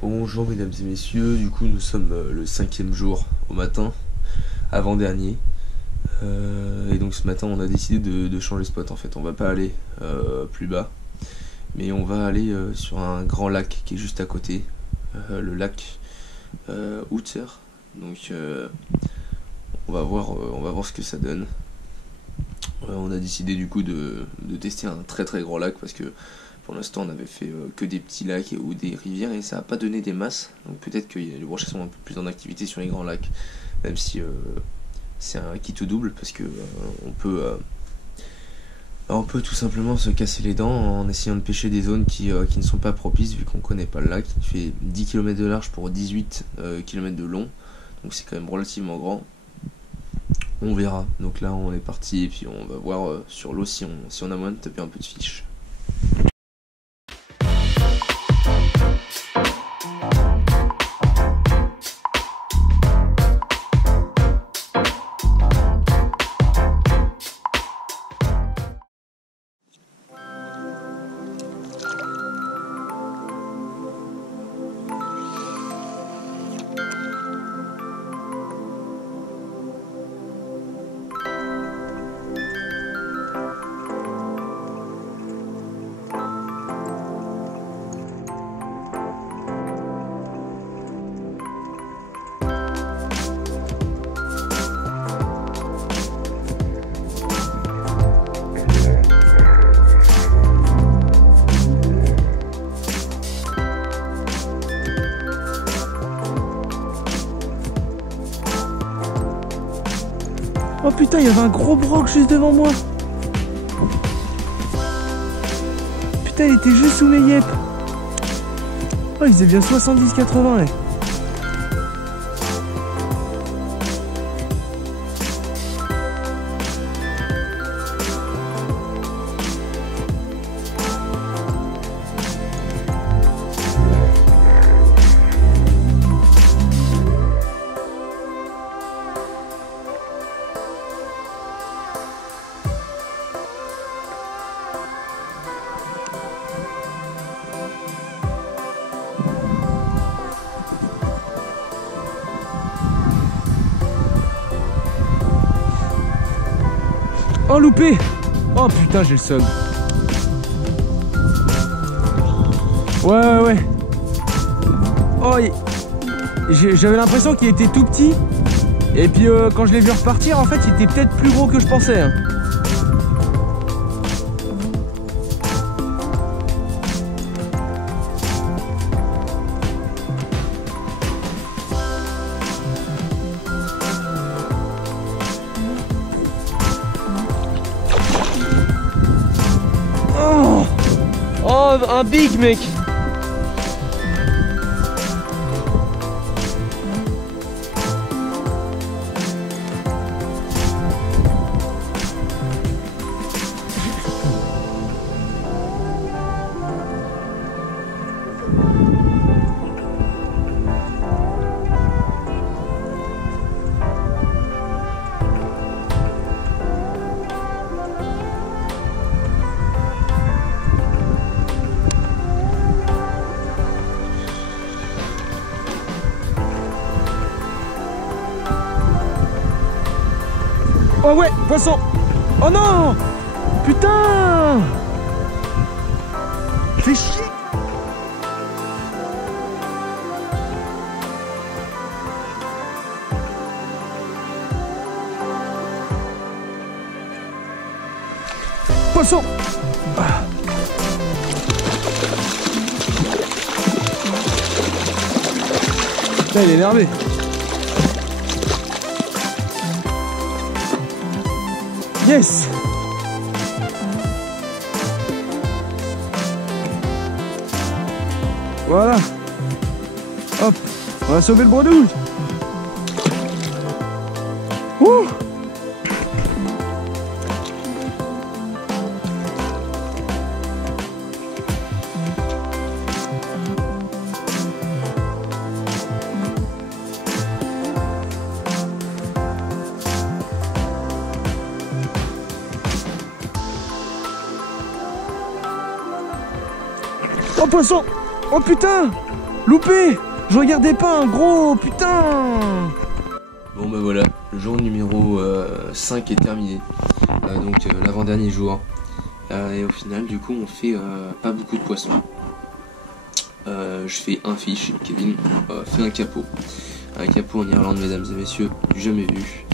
Bonjour mesdames et messieurs, du coup nous sommes le 5e jour au matin, avant-dernier. Et donc ce matin on a décidé de changer de spot en fait. On va pas aller plus bas, mais on va aller sur un grand lac qui est juste à côté, le lac Outser. Donc on va voir ce que ça donne. On a décidé du coup de tester un très très grand lac parce que pour l'instant on avait fait que des petits lacs ou des rivières et ça n'a pas donné des masses. Donc peut-être que les brochets sont un peu plus en activité sur les grands lacs, même si c'est un qui tout double parce que on peut tout simplement se casser les dents en essayant de pêcher des zones qui ne sont pas propices vu qu'on connaît pas le lac. Il fait 10 km de large pour 18 km de long, donc c'est quand même relativement grand. On verra. Donc là on est parti et puis on va voir sur l'eau si on a moyen de taper un peu de fiche. Oh putain, il y avait un gros broc juste devant moi. Putain, il était juste sous mes yeux. Oh, il faisait bien 70-80 là. Oh loupé. Oh putain, j'ai le seum. Ouais. Oh, j'avais l'impression qu'il était tout petit. Et puis quand je l'ai vu repartir, en fait, il était peut-être plus gros que je pensais. Hein. Oh, un big mec. Oh ouais, poisson. Oh non. Putain. Fais chier. Poisson. Putain, il est énervé. Yes. Voilà. Hop. On va sauver le bredouille. Ouh. Oh poisson. Oh putain. Loupé! Je regardais pas, gros, putain! Bon bah voilà, le jour numéro 5 est terminé, donc l'avant-dernier jour. Et au final, du coup, on fait pas beaucoup de poissons. Je fais un fish, Kevin fait un capot. Un capot en Irlande, mesdames et messieurs, du jamais vu.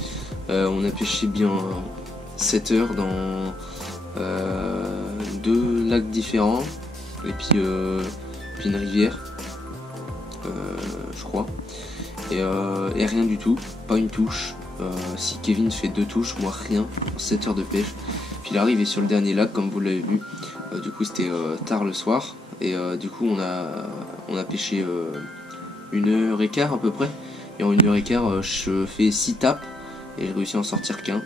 On a pêché bien 7 heures dans 2 lacs différents, et puis une rivière, je crois. Et rien du tout, pas une touche. Si Kevin fait 2 touches, moi rien, en 7 heures de pêche. Puis il arrive sur le dernier lac, comme vous l'avez vu. Du coup c'était tard le soir. Et du coup on a pêché 1h15 à peu près. Et en 1h15 je fais 6 tapes. Et j'ai réussi à en sortir qu'un.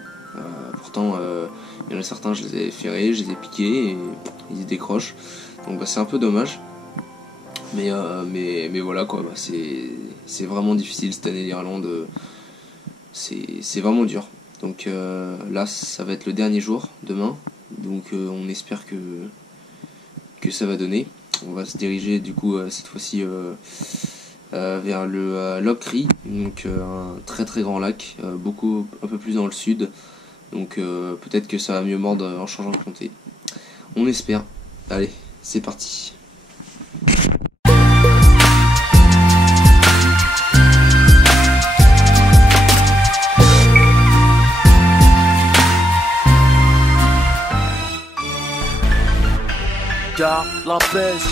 Pourtant il y en a certains, je les ai ferrés, je les ai piqués et ils se décrochent. Donc bah, c'est un peu dommage. Mais voilà quoi, bah, c'est vraiment difficile cette année l'Irlande, c'est vraiment dur. Donc là ça va être le dernier jour, demain, donc on espère que ça va donner. On va se diriger du coup cette fois-ci vers le Loch Ree, donc un très très grand lac, un peu plus dans le sud, donc peut-être que ça va mieux mordre en changeant de comté. On espère. Allez, c'est parti. Garde la pêche.